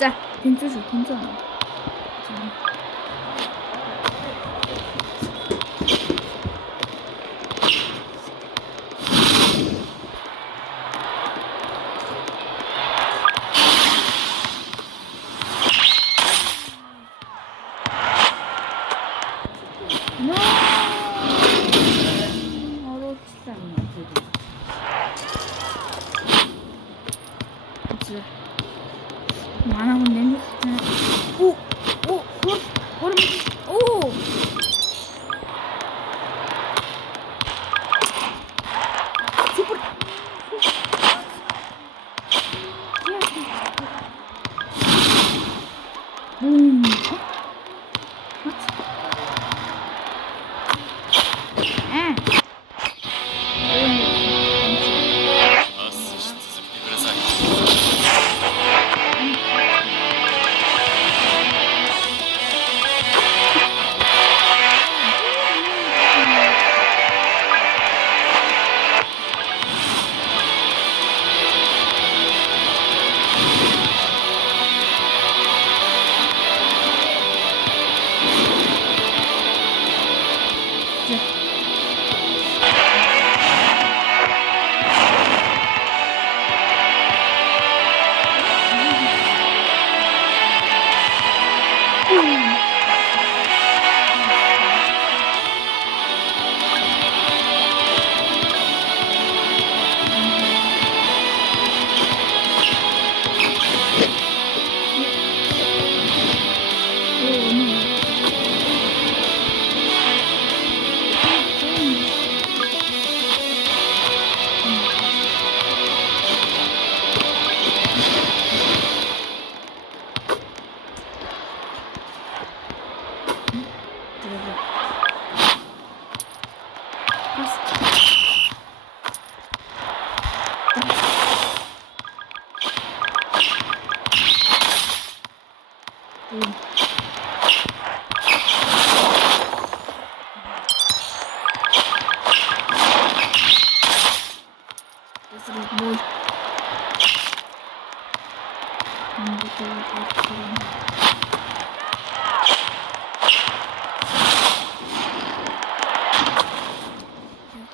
자, 빈주주, 빈주 하나.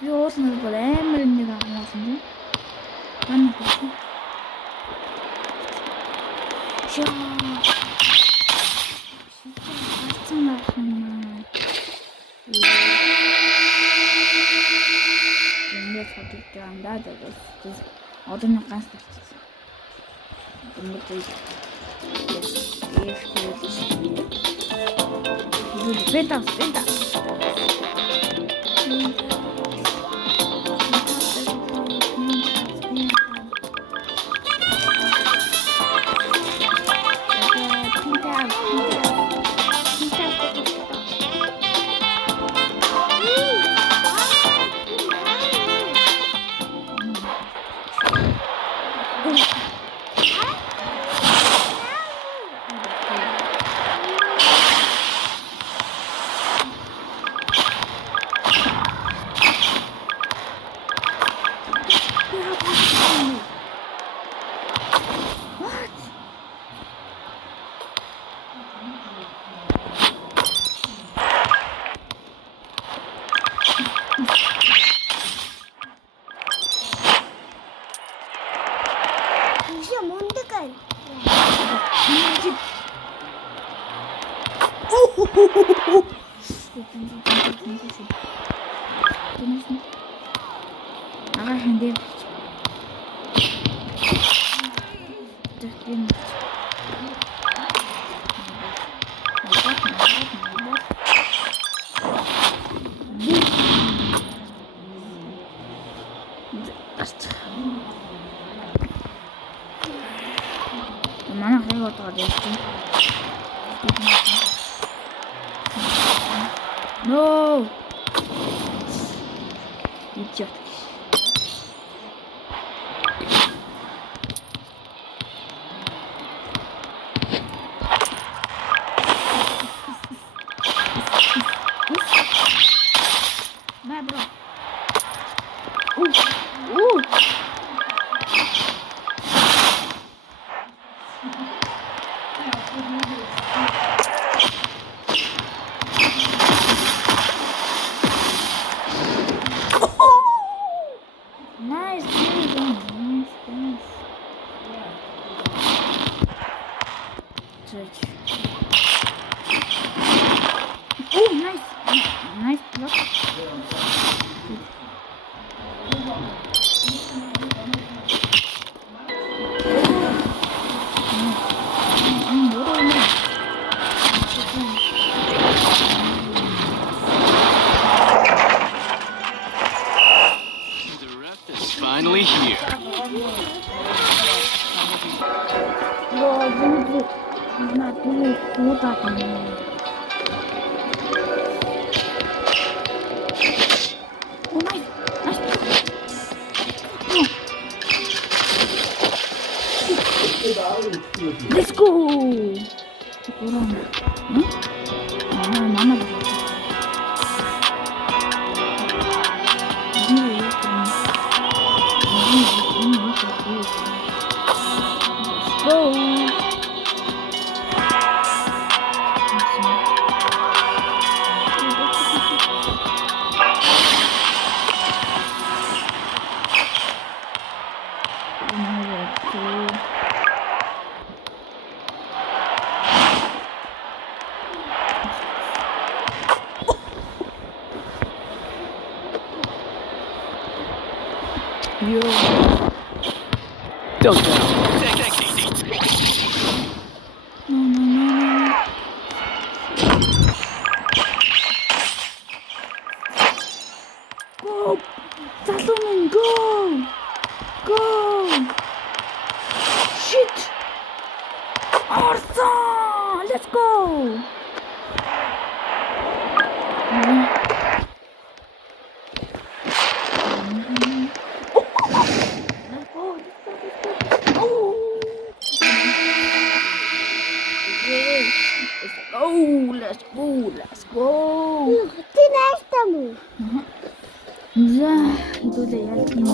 요새는 뭐 애물입니다. 같은데? 맞나 보지? 진짜 짜증나시네. 근데 저도 안 닫아도 어둠을 깐스었어. 이것도 이렇게 시키는데 이거 뺀다. Mana saya gak tahu deh. No. Idiot. Bye, bro. Ooh. Nice. Search. Oh, nice block. The ref is finally here. 이거 누나 누구다네. 오 나이스. Let's go. 뭐라는? 응? 아 만나 보자. Let's go. Don't down. Take it easy. No. Go! Salomon, go! Go! Shit! Awesome! Let's go! Let's go! За, хэдүүлээ яг юм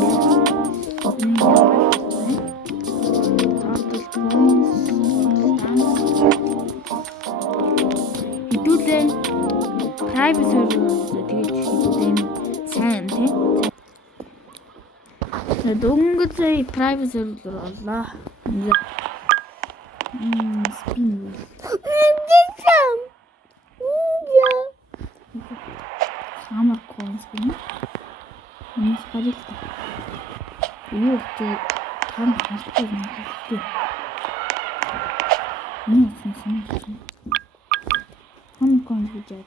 хэдүүлээ private server тэгээд хэдүүлээ сайн тийм. Дөнгөж сая private server боллоо. Спин. Самар coins гэнэ. Мис гадилтай. Юу ч тань халттай юм хэлдэг. Сэн. Хам coins гэж яа.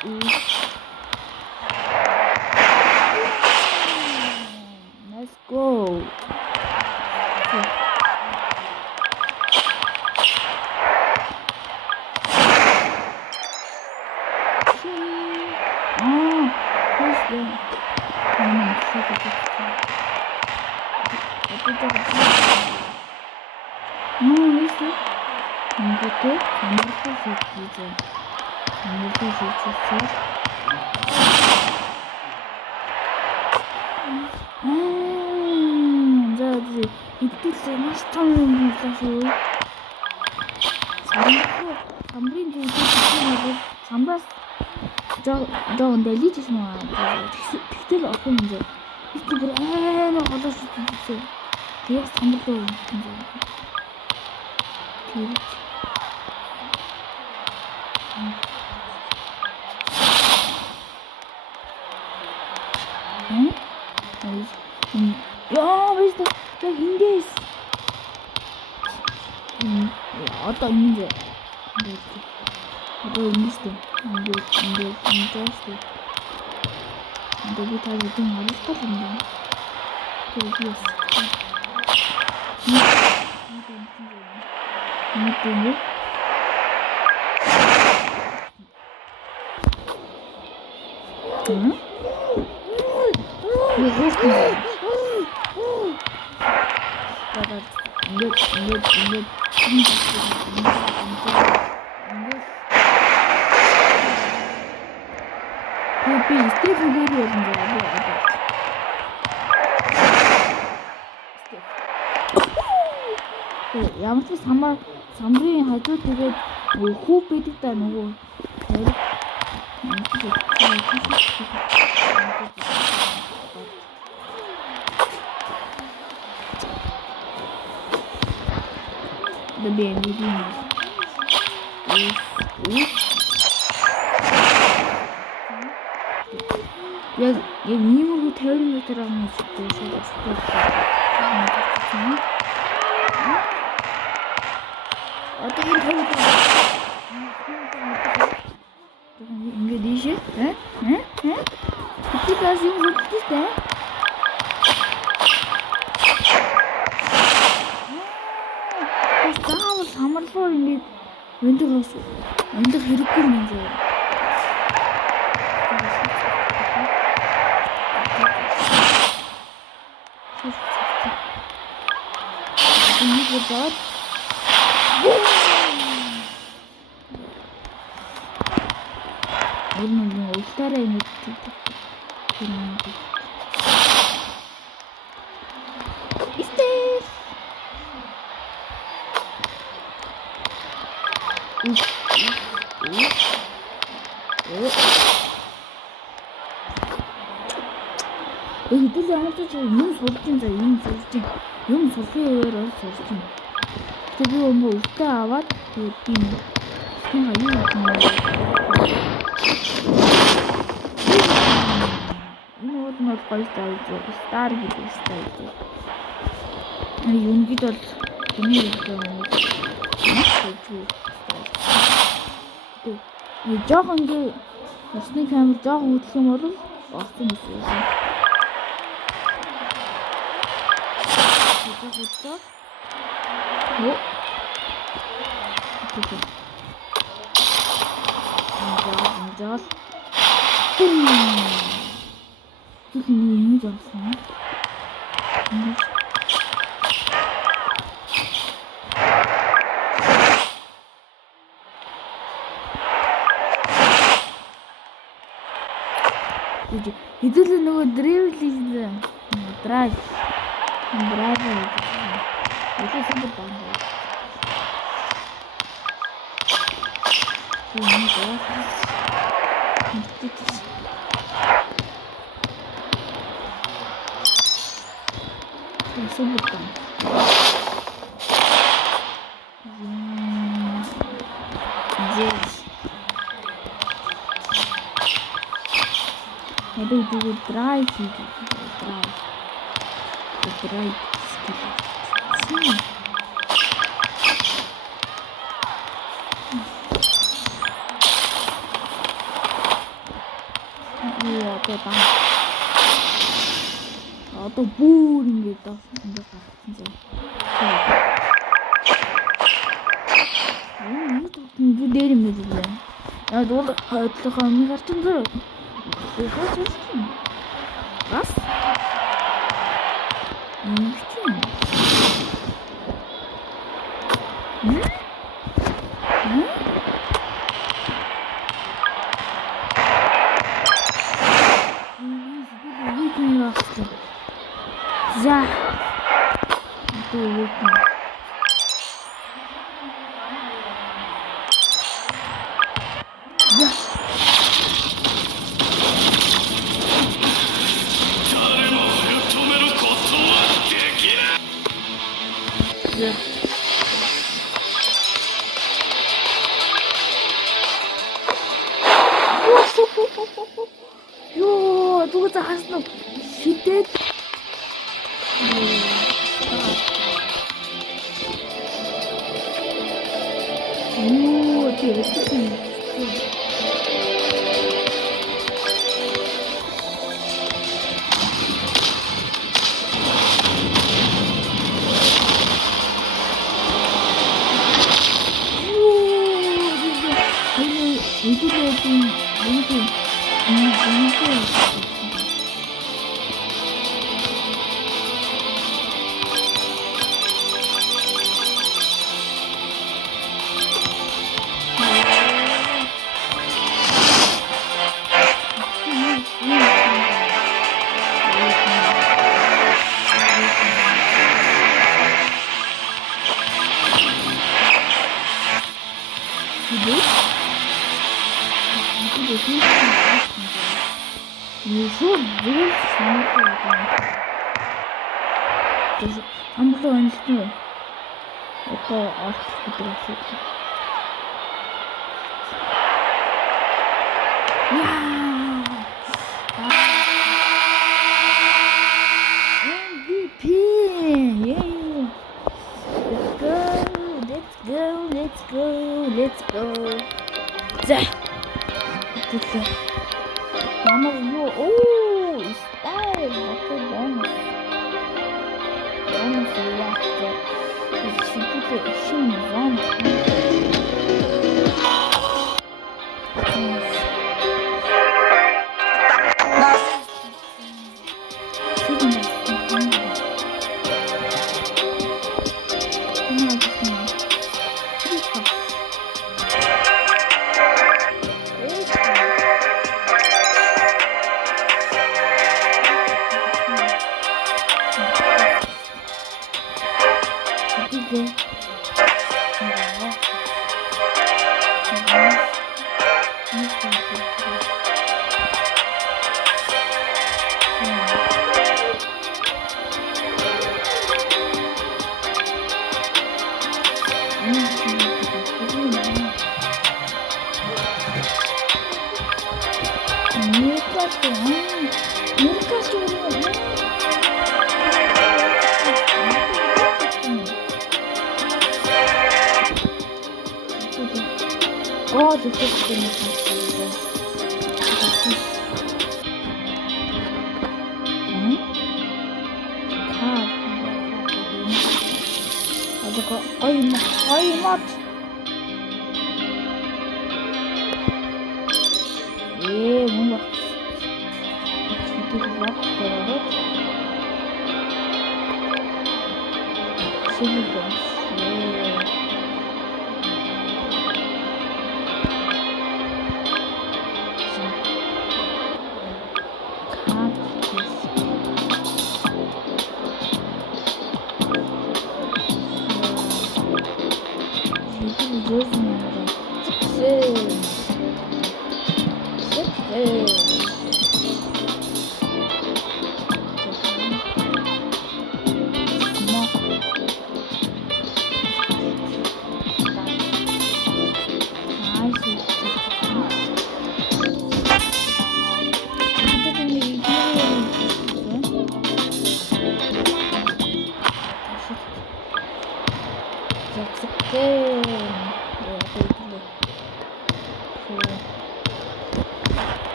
It's 그랬어. 나는 없어도 됐어. 그랬어. 이것도 잘못할 수 있지, 이제. 잘못할 수 있었어. 이제 이때쯤 시청률이 있어서 잠부인지 이제 집중하고 저 근데 리치스 뭐 픽들 없고 이제 픽들 에너 얻을 수 있어. 뒤에서 잠부터 이제 응? 야, 맛있다. 야, 인디스. 아따 인제. 아따 인디스. 인디스. 여기 다 이동 안 했거든요. 여기였어. 이때는 응? 이거 그렇구나. 그 스테이션 게임이었는 줄 알아. 야무치 삼부인 할때 되게 호흡 빼겠다는 거. The baby 얘 미모로 태우는 것들하고 싶고 저도 어떻게 태울까? 이게 니시? 에? 어떻게 지금 어떻게 돼? 싸움을 3월 4일인데 왠지 갔어. 왠지 그렇게 문제. 이거다. 오늘 뭐 옷살에 있는 그런 거. 이스테. 여기 뚫려 하나도 저 이놈 소리진자 이놈 소리를 소리진 그리고 뭐 웃다 왔 그팀 그냥 이놈 вот надо поставить старый ставить 용기도 не 이 жоохон 게 насны камер жоохон хөдлөх юм бол олсон гэсэн юм. 이거부터 인자 이게 너무 좋았어. 이들은 누구 드릴리즈 드라이브 이거 생겼다 안 돼. 너무 좋았어. 생겼다. 이제 얘도 이거 드라이브 우와 대박. 또 보는 게 있다. 진짜. 이거 내리면 되지. 야, 너가 언니 같은데 내가 줬지. 알았어? 미친. 응? 응? 왜 왔어? 자, 또 왜? 야. 요, 누가 다 했어? 시대. 오, 되게 예쁘네. 이들의 좀 너무 좋아. 아무도 안 시켜. 아까 아쉽게 들었어. 야, MVP, 예. Let's go. 자, 됐어. 나머지 오, 이 스타일 너무 좋았어. 이 친구들 힘이 너무 Ay mat. 뭔가 이렇게 막 들어가고 재밌어.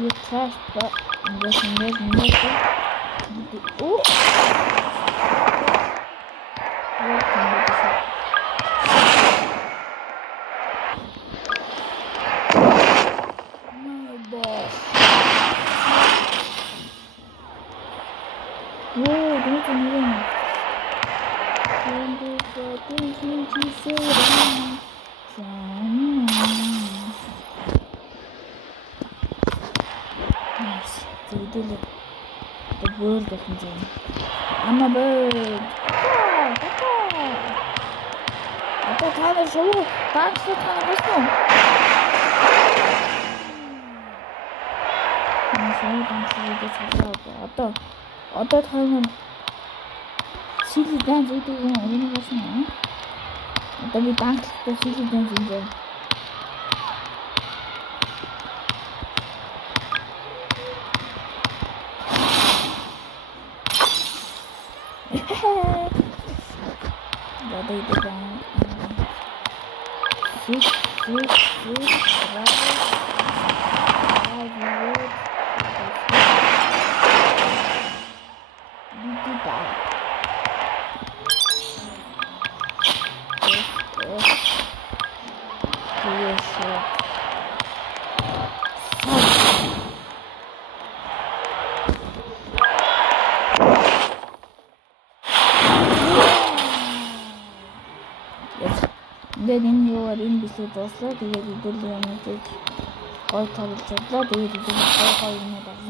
You trash but ингээд. Оо. My boss. Whoa, don't you know? Nice. So we did the bird of the I'm a bird. 아빠 다들 저거 낚시 타는 거있어. 저거 낚시도 잡아하고 아빠 타면 시기간 저기도 어린이 같으네. 아빠 이 낚시도 시기간 진짜. 나도 이거 Тэгээд энэ юугаар энэ бисэд дуслаа. Тэгээд өдөрлөө нэг гой тоглолцлоо. Тэгээд өдөрлөө гой юм даа.